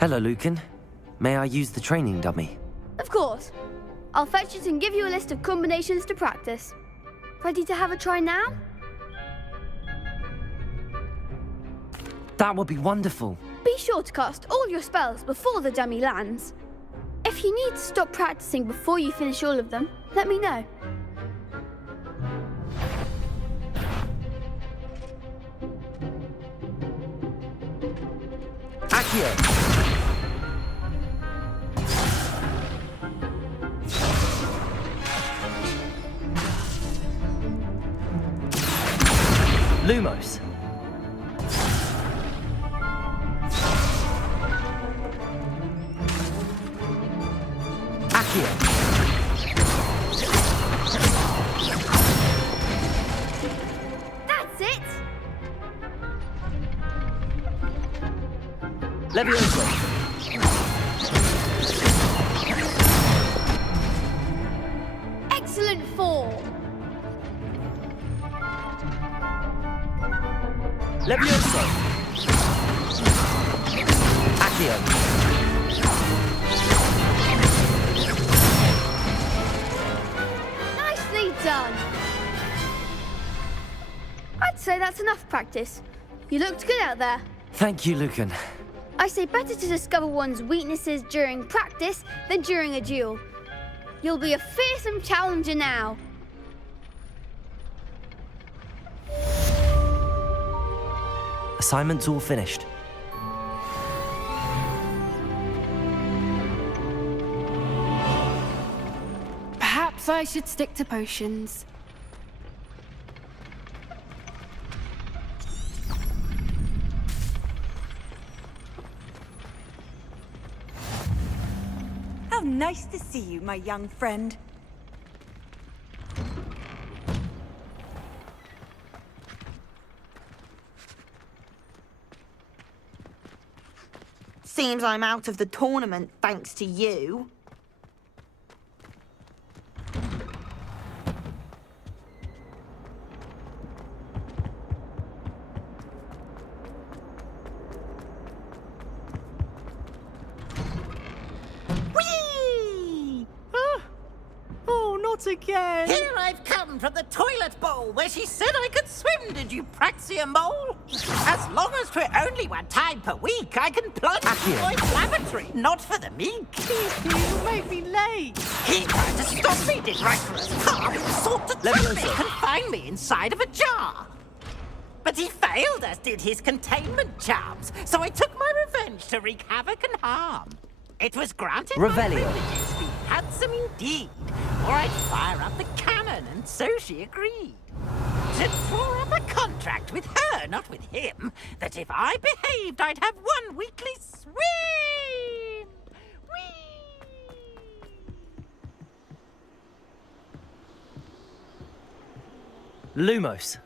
Hello, Lucan. May I use the training dummy? Of course. I'll fetch it and give you a list of combinations to practice. Ready to have a try now? That would be wonderful. Be sure to cast all your spells before the dummy lands. If you need to stop practicing before you finish all of them, let me know. Accio! Lumos. Accio. That's it! Levioso. Excellent form! Levioso. Accio. Nicely done! I'd say that's enough practice. You looked good out there. Thank you, Lucan. I say better to discover one's weaknesses during practice than during a duel. You'll be a fearsome challenger now. Assignment's all finished. Perhaps I should stick to potions. How nice to see you, my young friend. Seems I'm out of the tournament thanks to you. Whee! Oh, not again. Here I've come from the toilet bowl where she said I could swim, did you praxia mole? As long as 'twere only one time per week, I can plunge in my lavatory, not for the meek. You made me late. He tried to stop me, did Rigorous Carp, sought to trap me, confine me inside of a jar. But he failed, as did his containment charms, so I took my revenge to wreak havoc and harm. It was granted Revelio. my privileges be handsome indeed, or I'd fire up the cannon, and so she agreed. To draw up a contract with her, not with him, that if I behaved, I'd have one weekly swim! Whee! Lumos.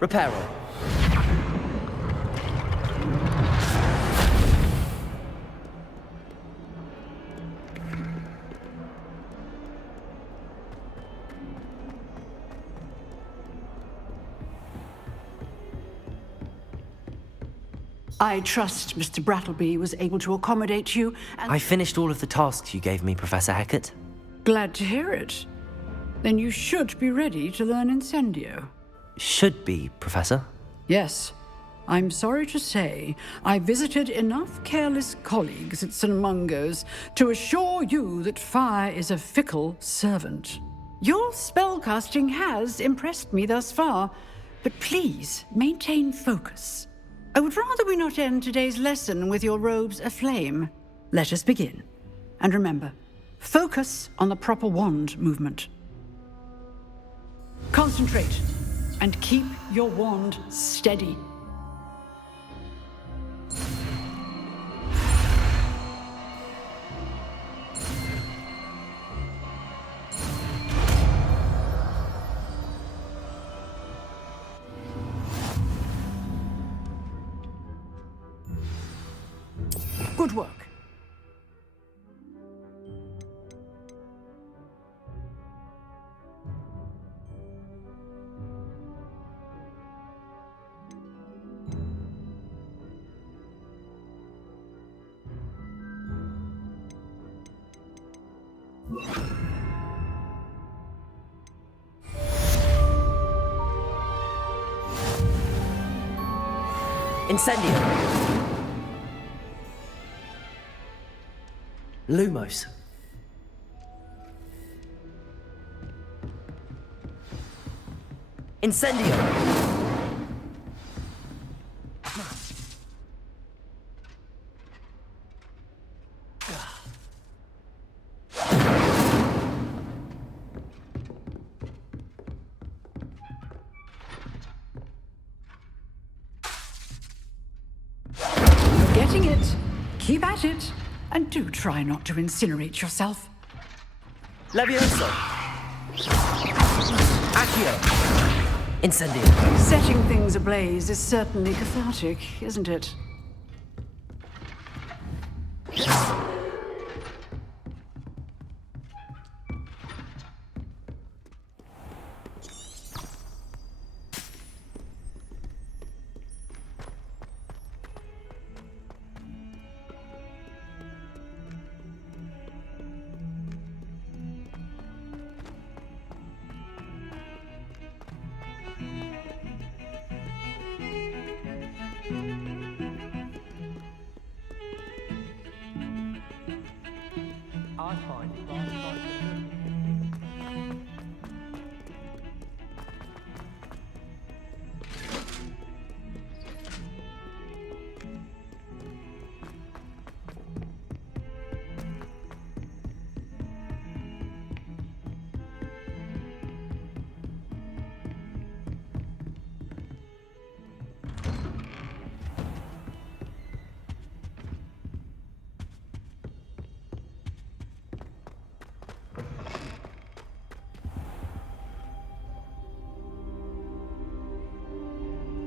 Reparo. I trust Mr. Brattleby was able to accommodate you, and I finished all of the tasks you gave me, Professor Hecat. glad to hear it. Then you should be ready to learn Incendio. Should be, Professor. Yes. I'm sorry to say, I visited enough careless colleagues at St. Mungo's to assure you that fire is a fickle servant. Your spellcasting has impressed me thus far, but please maintain focus. I would rather we not end today's lesson with your robes aflame. Let us begin. And remember, focus on the proper wand movement. Concentrate. and keep your wand steady. Good work. Incendio! Lumos. Incendio! You're getting it. Keep at it. And do try not to incinerate yourself. Levioso! Accio! Incendio! Setting things ablaze is certainly cathartic, isn't it?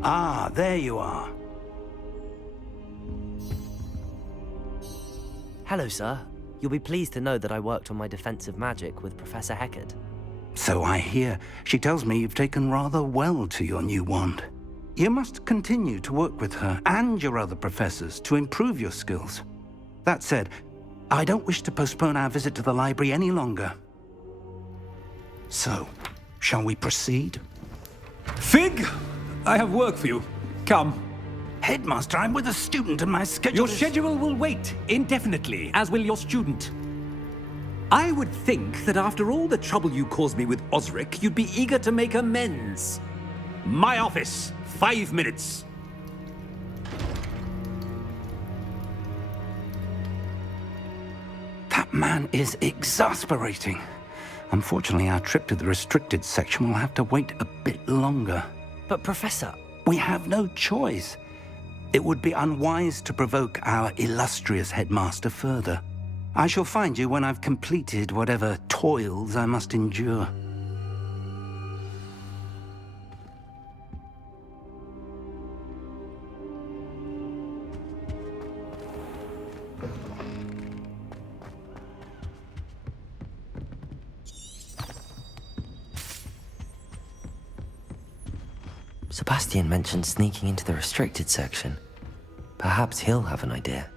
Ah, there you are. Hello, sir. You'll be pleased to know that I worked on my defensive magic with Professor Heckard. So I hear. She tells me you've taken rather well to your new wand. You must continue to work with her and your other professors to improve your skills. That said, I don't wish to postpone our visit to the library any longer. So, shall we proceed? Fig! I have work for you. Come. Headmaster, I'm with a student and my schedule Your is... schedule will wait indefinitely, as will your student. I would think that after all the trouble you caused me with Osric, you'd be eager to make amends. My office, 5 minutes. That man is exasperating. Unfortunately, our trip to the restricted section will have to wait a bit longer. But, Professor... We have no choice. It would be unwise to provoke our illustrious headmaster further. I shall find you when I've completed whatever toils I must endure. Sebastian mentioned sneaking into the restricted section. Perhaps he'll have an idea.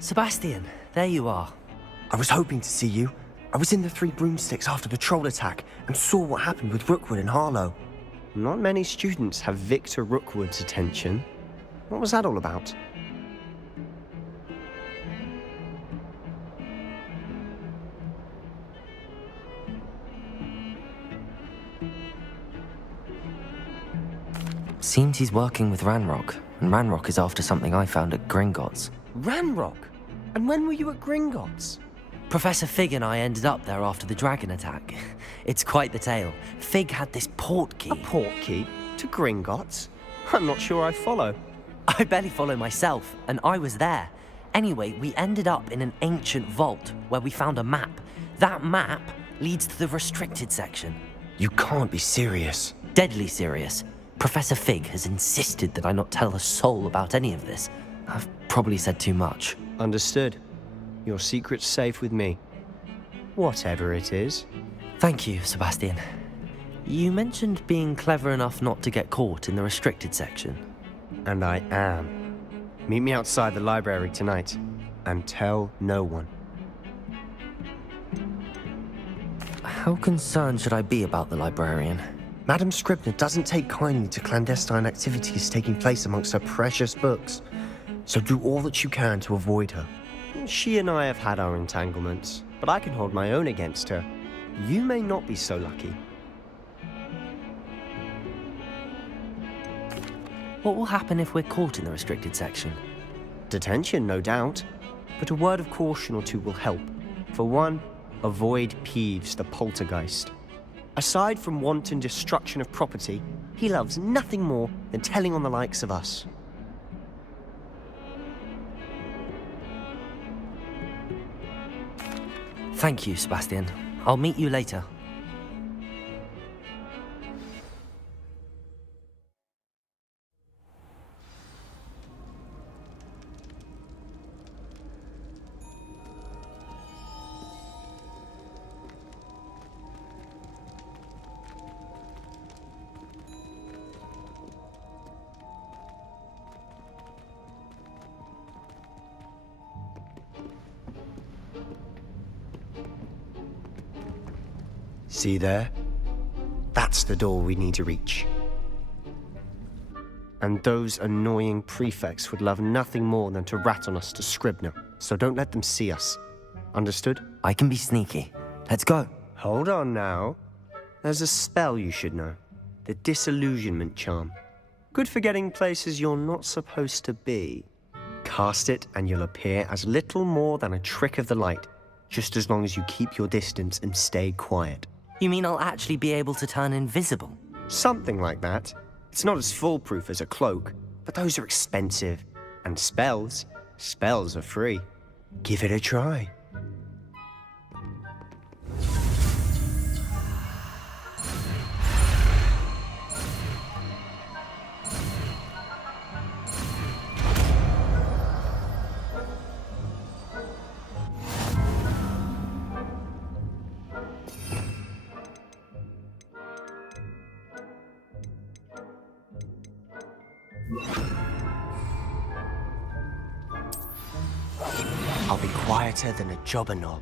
Sebastian, there you are. I was hoping to see you. I was in the Three Broomsticks after the troll attack and saw what happened with Rookwood and Harlow. Not many students have Victor Rookwood's attention. What was that all about? Seems he's working with Ranrock, and Ranrock is after something I found at Gringotts. Ranrock? And when were you at Gringotts? Professor Fig and I ended up there after the dragon attack. It's quite the tale. Fig had this port key. A port key? To Gringotts? I'm not sure I follow. I barely follow myself, and I was there. Anyway, we ended up in an ancient vault where we found a map. That map leads to the restricted section. You can't be serious. Deadly serious. Professor Fig has insisted that I not tell a soul about any of this. I've probably said too much. Understood. Your secret's safe with me. Whatever it is. Thank you, Sebastian. You mentioned being clever enough not to get caught in the restricted section. And I am. Meet me outside the library tonight, and tell no one. How concerned should I be about the librarian? Madam Scribner doesn't take kindly to clandestine activities taking place amongst her precious books, so do all that you can to avoid her. She and I have had our entanglements, but I can hold my own against her. You may not be so lucky. What will happen if we're caught in the restricted section? Detention, no doubt, but a word of caution or two will help. For one, avoid Peeves, the poltergeist. Aside from wanton destruction of property, he loves nothing more than telling on the likes of us. Thank you, Sebastian. I'll meet you later. See there? That's the door we need to reach. And those annoying prefects would love nothing more than to rat on us to Scribner, so don't let them see us. Understood? I can be sneaky. Let's go. Hold on now. There's a spell you should know. The Disillusionment Charm. Good for getting places you're not supposed to be. Cast it and you'll appear as little more than a trick of the light, just as long as you keep your distance and stay quiet. You mean I'll actually be able to turn invisible? Something like that. It's not as foolproof as a cloak, but those are expensive. And spells are free. Give it a try. I'll be quieter than a jobber knob.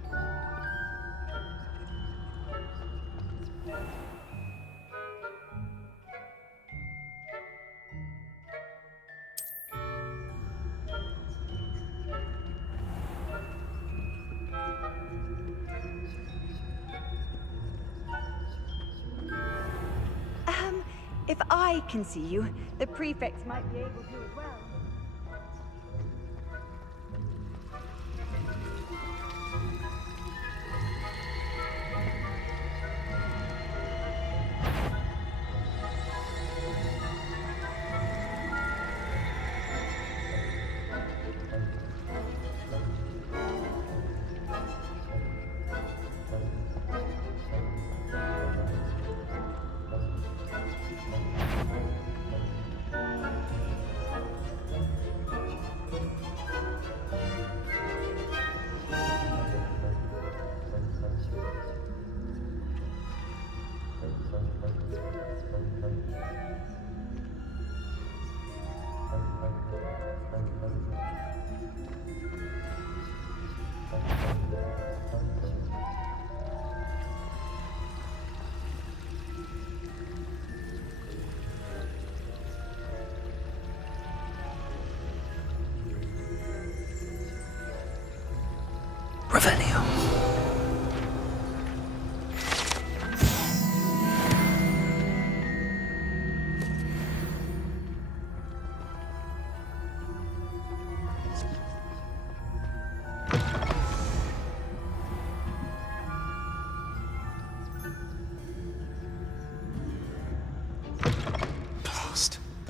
If I can see you, the prefects might be able to as well.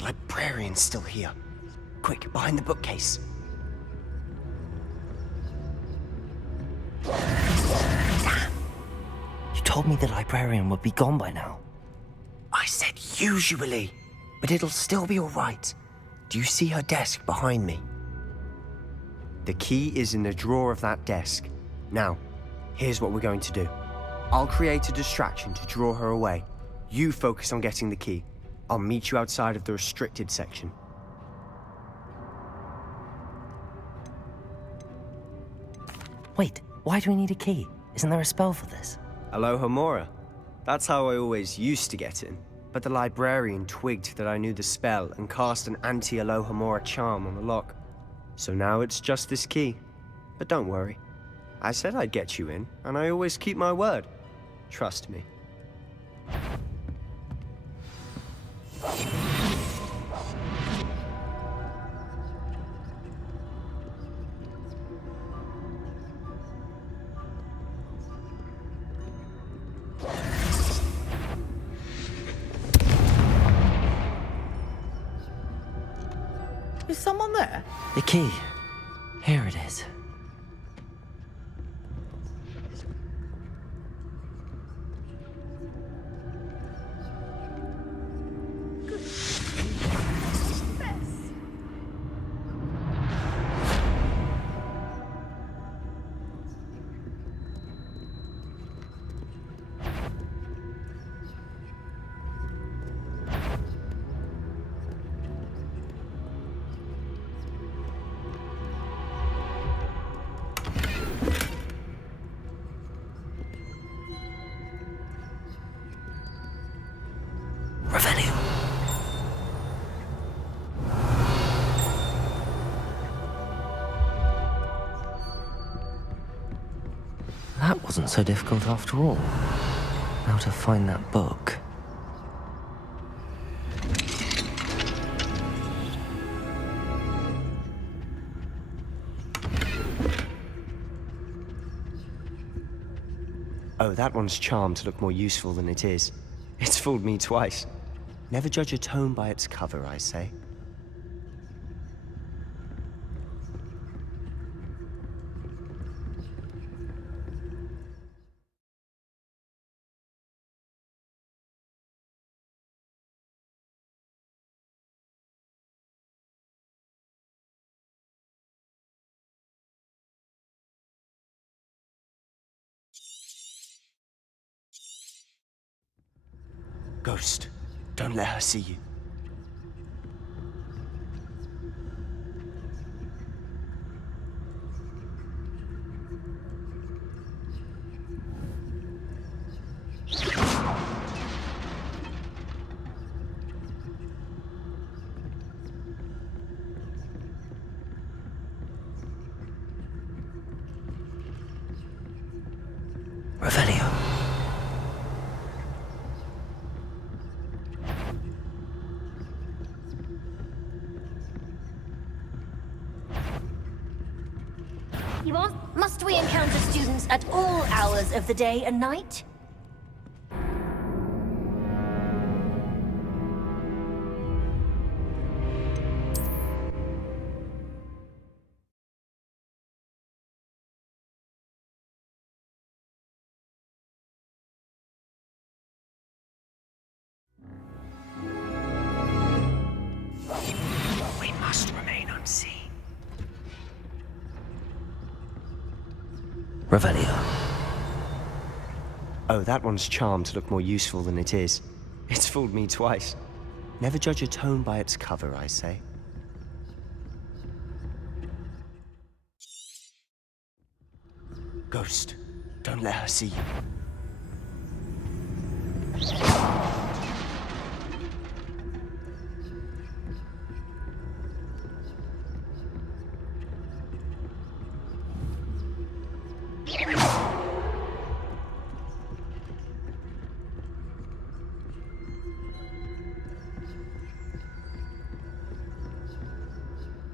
The librarian's still here. Quick, behind the bookcase. You told me the librarian would be gone by now. I said usually, but it'll still be all right. Do you see her desk behind me? The key is in the drawer of that desk. Now, here's what we're going to do. I'll create a distraction to draw her away. You focus on getting the key. I'll meet you outside of the restricted section. Wait, why do we need a key? Isn't there a spell for this? Alohomora. That's how I always used to get in. But the librarian twigged that I knew the spell and cast an anti-Alohomora charm on the lock. So now it's just this key. But don't worry. I said I'd get you in, and I always keep my word. Trust me. Is someone there? The key. Here it is. That wasn't so difficult after all. Now to find that book. Oh, that one's charmed to look more useful than it is. It's fooled me twice. Never judge a tome by its cover, I say. Ghost, don't let her see you. Revelio. Must we encounter students at all hours of the day and night? We must remain unseen. Revelio. Oh, that one's charmed to look more useful than it is. It's fooled me twice. Never judge a tome by its cover, I say. Ghost, don't let her see you.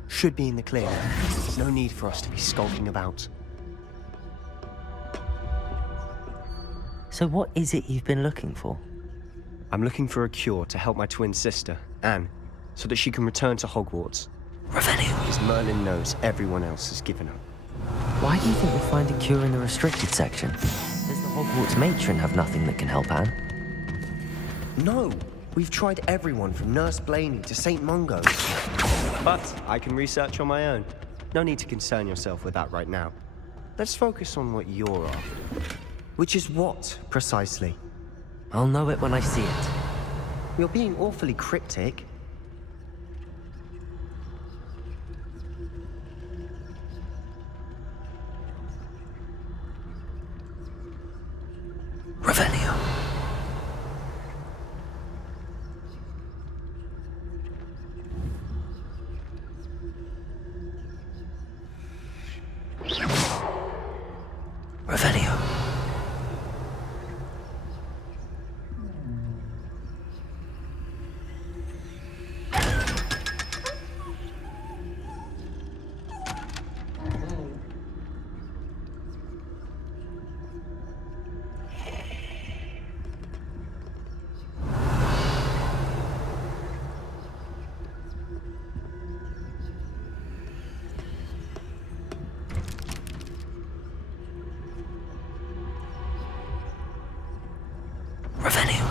Should be in the clear. There's no need for us to be skulking about. So what is it you've been looking for? I'm looking for a cure to help my twin sister, Anne. so that she can return to Hogwarts. Revenue. Because Merlin knows everyone else has given up. Why do you think we'll find a cure in the restricted section? Does the Hogwarts matron have nothing that can help Anne? No! We've tried everyone from Nurse Blaney to St. Mungo. But I can research on my own. No need to concern yourself with that right now. Let's focus on what you're after. Which is what, precisely? I'll know it when I see it. You're being awfully cryptic. Revenue. Revenue. Revenue.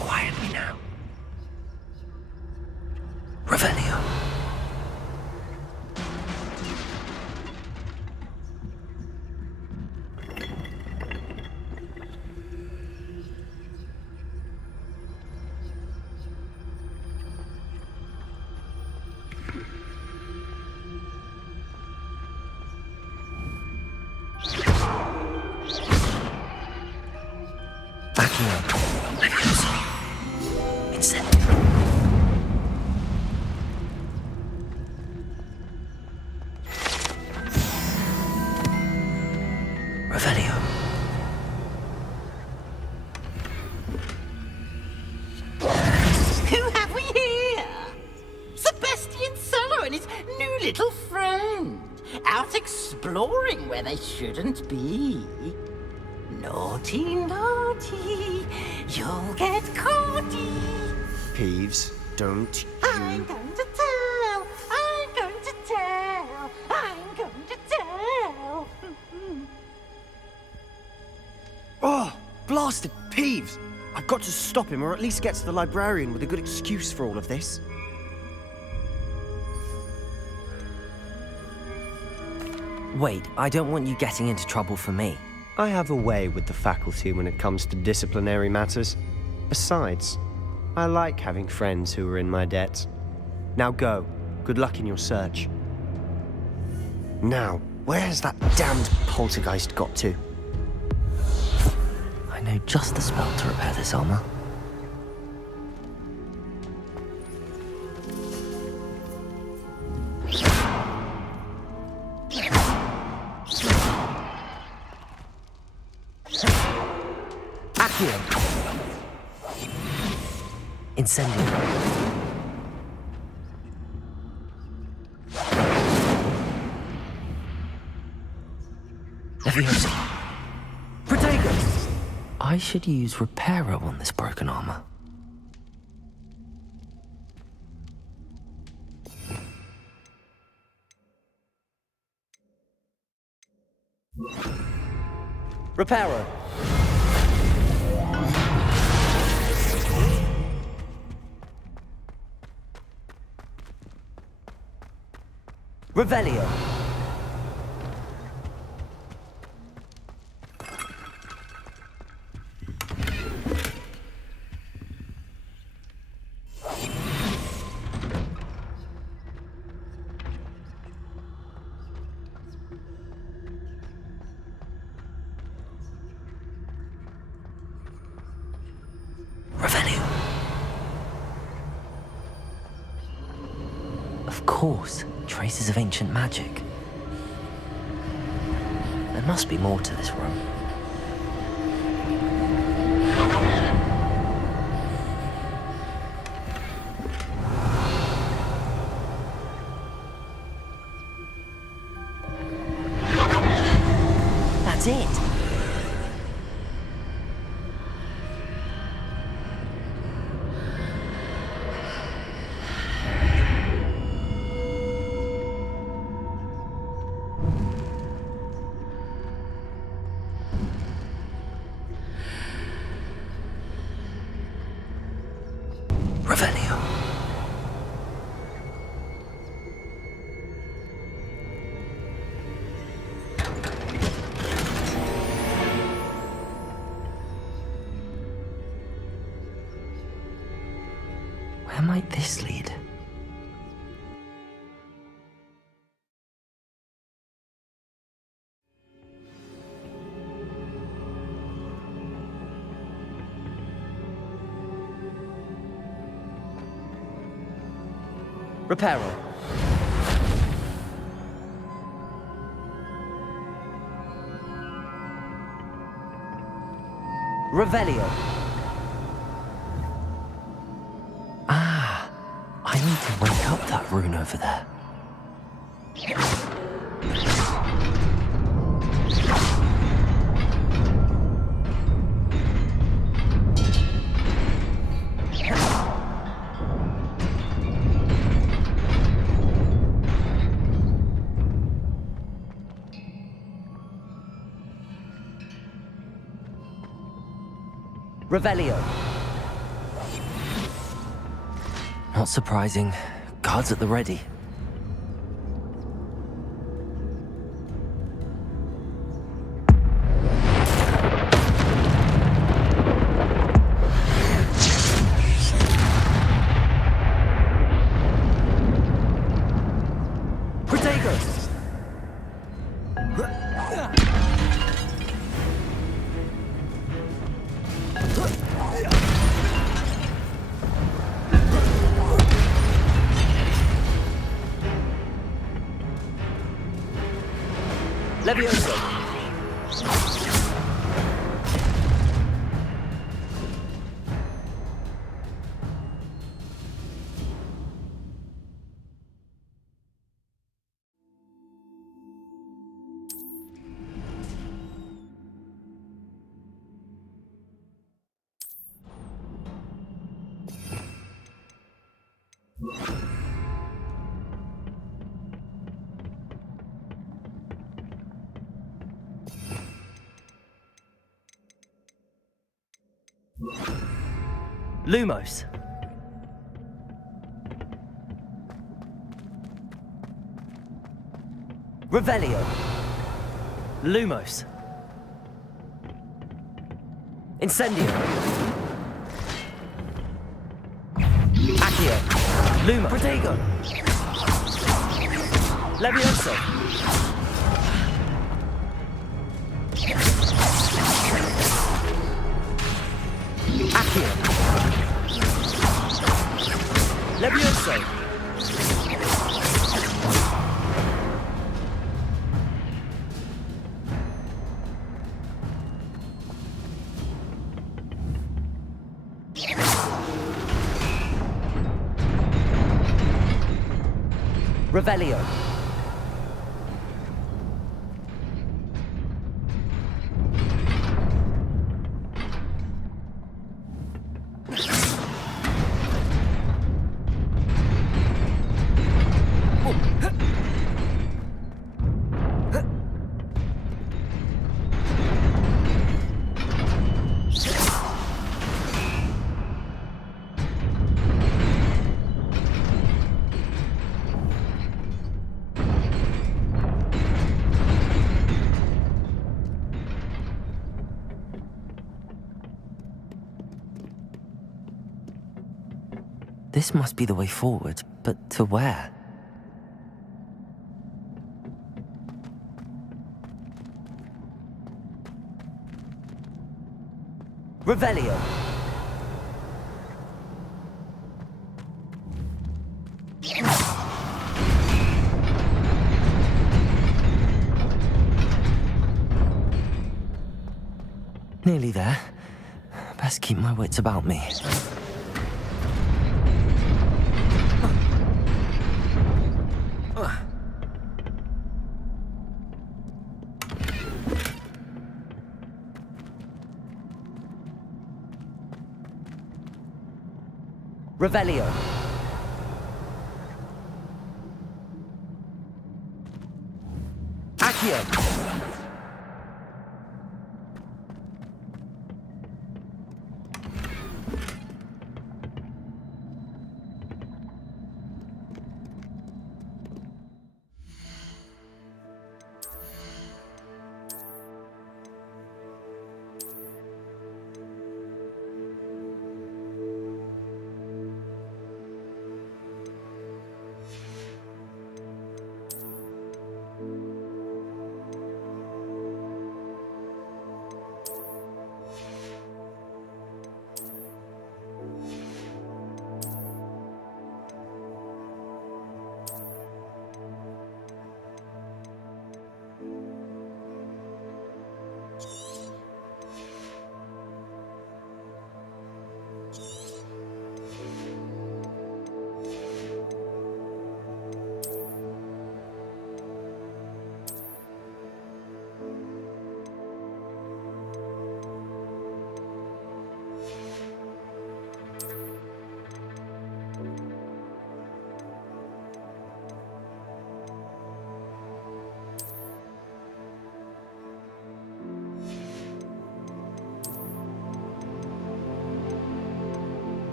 Quietly now. Revenue. Backing up. Incendiary. Revenue. Who have we here? Sebastian Solo and his new little friend. Out exploring where they shouldn't be. Naughty, naughty, you'll get caughty. Peeves, don't I'm going to tell, I'm going to tell, I'm going to tell. Oh, blasted Peeves! I've got to stop him, or at least get to the librarian with a good excuse for all of this. Wait, I don't want you getting into trouble for me. I have a way with the faculty when it comes to disciplinary matters. Besides, I like having friends who are in my debt. Now go. Good luck in your search. Now, where has that damned poltergeist got to? I know just the spell to repair this armor. Accio. Incendiary. Leviosa. Protego. I should use Reparo on this broken armor. Reparo. Revelio. Revenue. Of course, traces of ancient magic. There must be more to this room. That's it. Revelio. Where might this lead? Reparo. Revelio. Ah, I need to wake up that rune over there. Revelio. Not surprising. Guards at the ready. Levioso. Lumos. Revelio. Lumos. Incendio. Accio. Lumo. Protego. Levioso. Accio. Levioso. Revelio. This must be the way forward, but to where? Revelio. Nearly there. Best keep my wits about me. Revelio. Accio.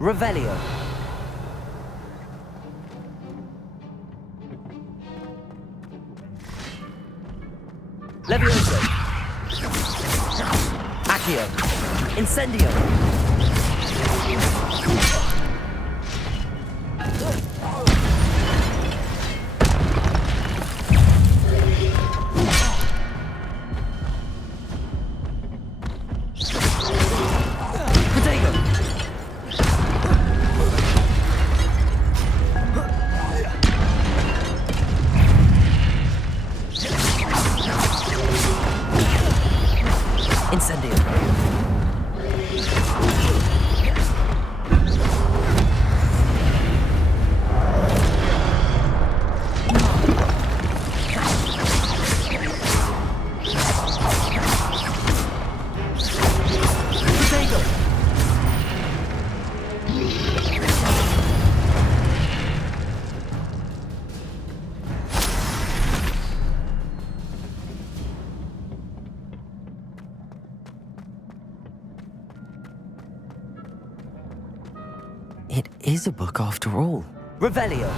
Revelio. Levioso. Accio. Incendio. It is a book after all. Revelio.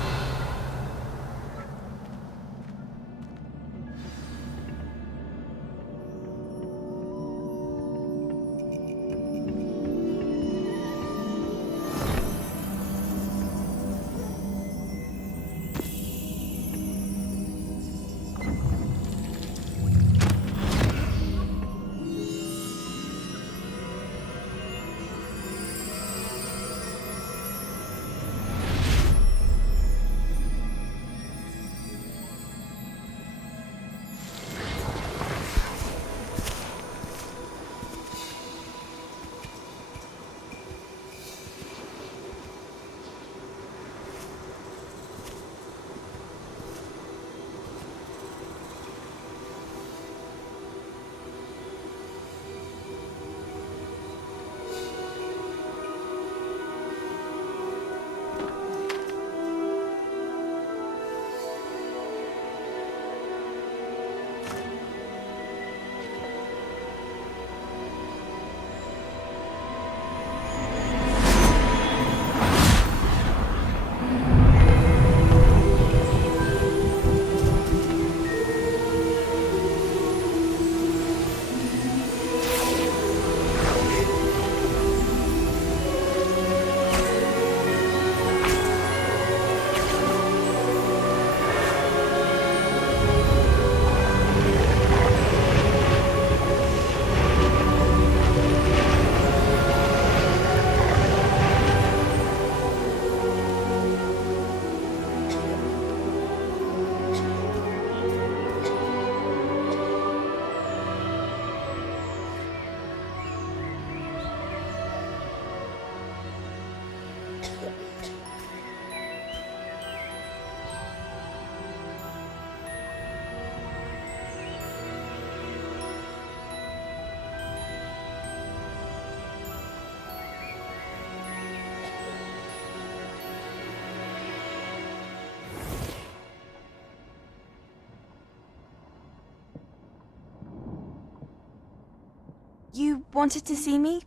You wanted to see me?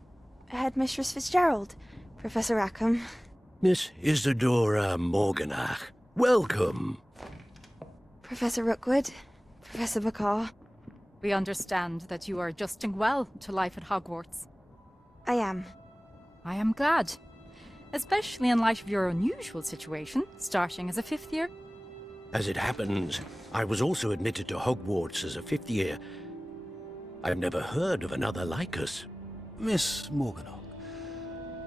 Headmistress Fitzgerald, Professor Rackham. Miss Isadora Morganach, welcome. Professor Rookwood, Professor McCaw. We understand that you are adjusting well to life at Hogwarts. I am. I am glad. Especially in light of your unusual situation, starting as a 5th year. As it happens, I was also admitted to Hogwarts as a 5th year. I've never heard of another like us. Miss Morganach,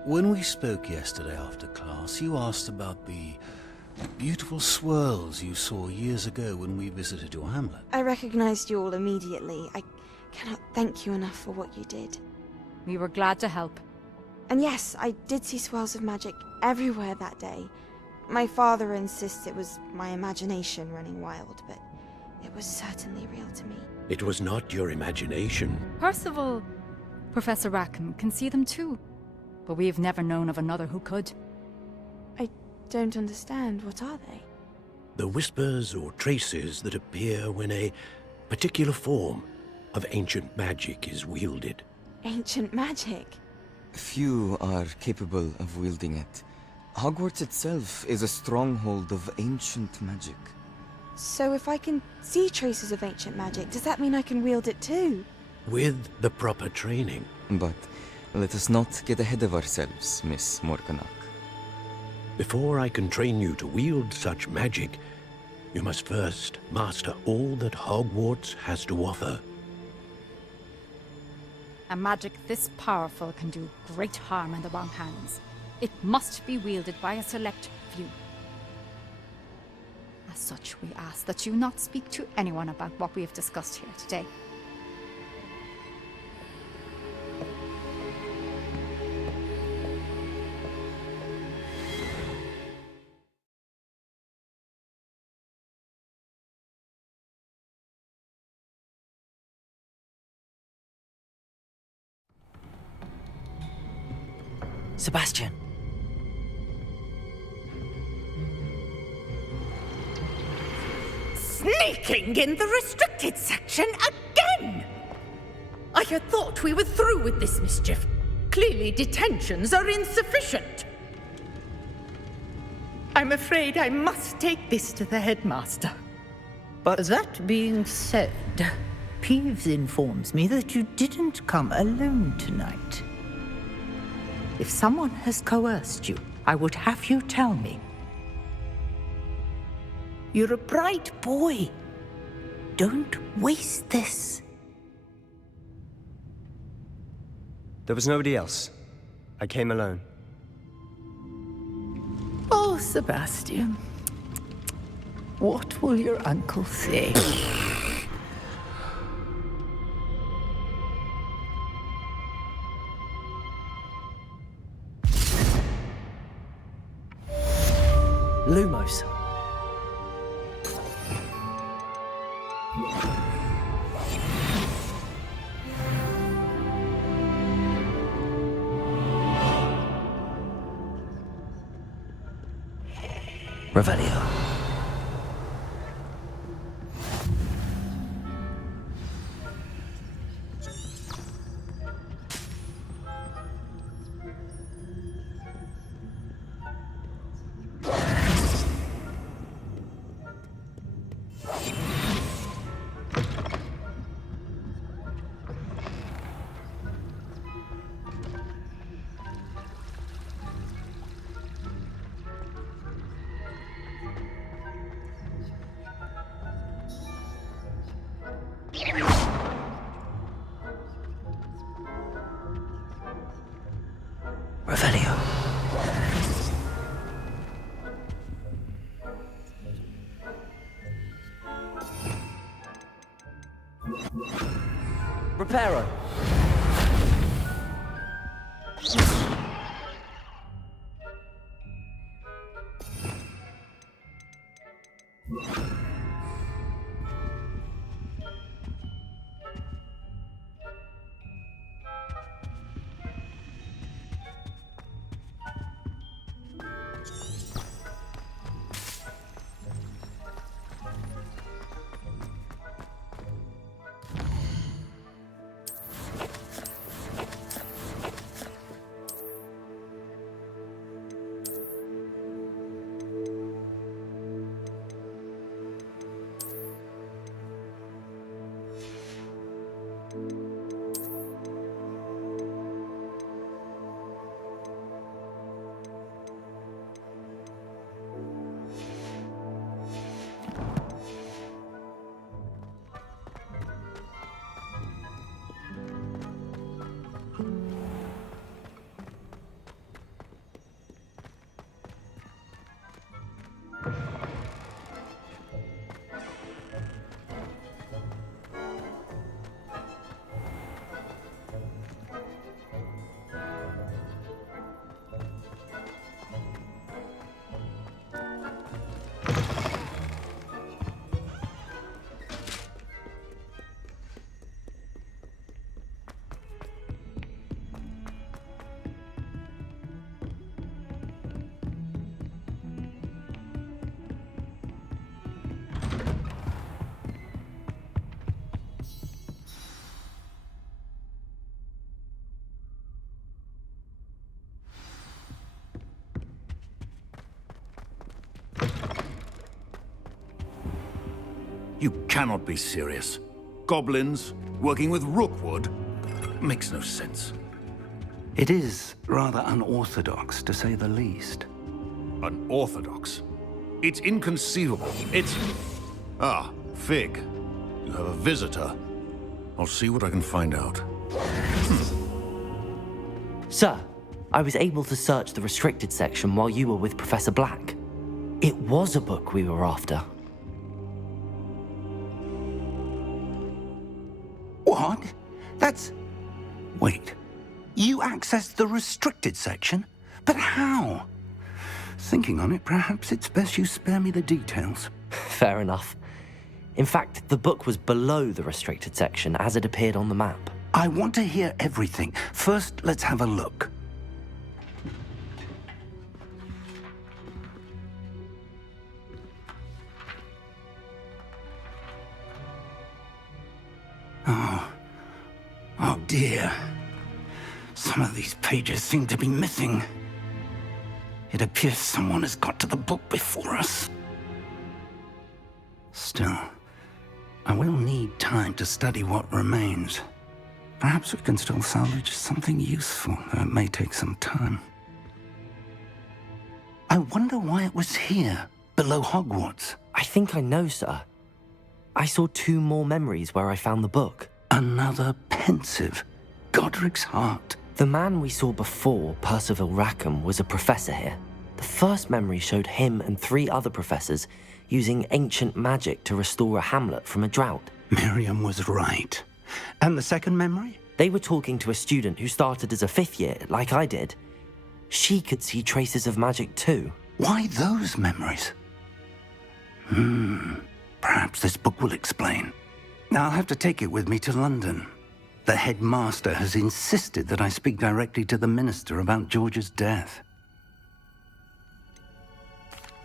when we spoke yesterday after class, you asked about the beautiful swirls you saw years ago when we visited your hamlet. I recognized you all immediately. I cannot thank you enough for what you did. We were glad to help. And yes, I did see swirls of magic everywhere that day. My father insists it was my imagination running wild, but it was certainly real to me. It was not your imagination. Percival, Professor Rackham can see them too. But we've never known of another who could. I don't understand. What are they? The whispers or traces that appear when a particular form of ancient magic is wielded. Ancient magic? Few are capable of wielding it. Hogwarts itself is a stronghold of ancient magic. So if I can see traces of ancient magic, does that mean I can wield it too? With the proper training. But let us not get ahead of ourselves, Miss Morganach. Before I can train you to wield such magic, you must first master all that Hogwarts has to offer. A magic this powerful can do great harm in the wrong hands. It must be wielded by a select few. As such, we ask that you not speak to anyone about what we have discussed here today. Sebastian. Sneaking in the restricted section again! I had thought we were through with this mischief. Clearly detentions are insufficient. I'm afraid I must take this to the headmaster. But that being said, Peeves informs me that you didn't come alone tonight. If someone has coerced you, I would have you tell me. You're a bright boy. Don't waste this. There was nobody else. I came alone. Oh, Sebastian. What will your uncle say? Lumos. Revelio. Revelio. Reparo. You cannot be serious. Goblins working with Rookwood makes no sense. It is rather unorthodox, to say the least. Unorthodox? It's inconceivable. It's... Ah, Fig. You have a visitor. I'll see what I can find out. Sir, I was able to search the restricted section while you were with Professor Black. It was a book we were after. What? That's... Wait. You accessed the restricted section? But how? Thinking on it, perhaps it's best you spare me the details. Fair enough. In fact, the book was below the restricted section as it appeared on the map. I want to hear everything. First, let's have a look. Oh dear. Some of these pages seem to be missing. It appears someone has got to the book before us. Still, I will need time to study what remains. Perhaps we can still salvage something useful, though it may take some time. I wonder why it was here, below Hogwarts. I think I know, sir. I saw 2 more memories where I found the book. Another pensive. Godric's heart. The man we saw before, Percival Rackham, was a professor here. The first memory showed him and 3 other professors using ancient magic to restore a hamlet from a drought. Miriam was right. And the second memory? They were talking to a student who started as a 5th year, like I did. She could see traces of magic too. Why those memories? Perhaps this book will explain. I'll have to take it with me to London. The headmaster has insisted that I speak directly to the minister about George's death.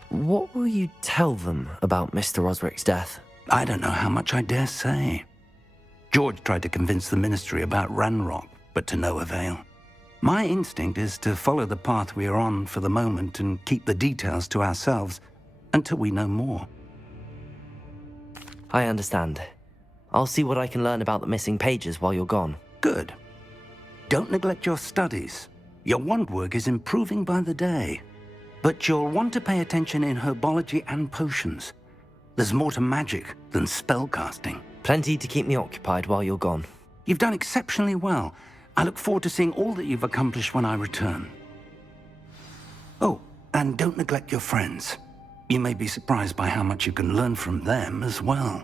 What will you tell them about Mr. Osric's death? I don't know how much I dare say. George tried to convince the ministry about Ranrock, but to no avail. My instinct is to follow the path we are on for the moment and keep the details to ourselves until we know more. I understand. I'll see what I can learn about the missing pages while you're gone. Good. Don't neglect your studies. Your wand work is improving by the day. But you'll want to pay attention in herbology and potions. There's more to magic than spellcasting. Plenty to keep me occupied while you're gone. You've done exceptionally well. I look forward to seeing all that you've accomplished when I return. Oh, and don't neglect your friends. You may be surprised by how much you can learn from them as well.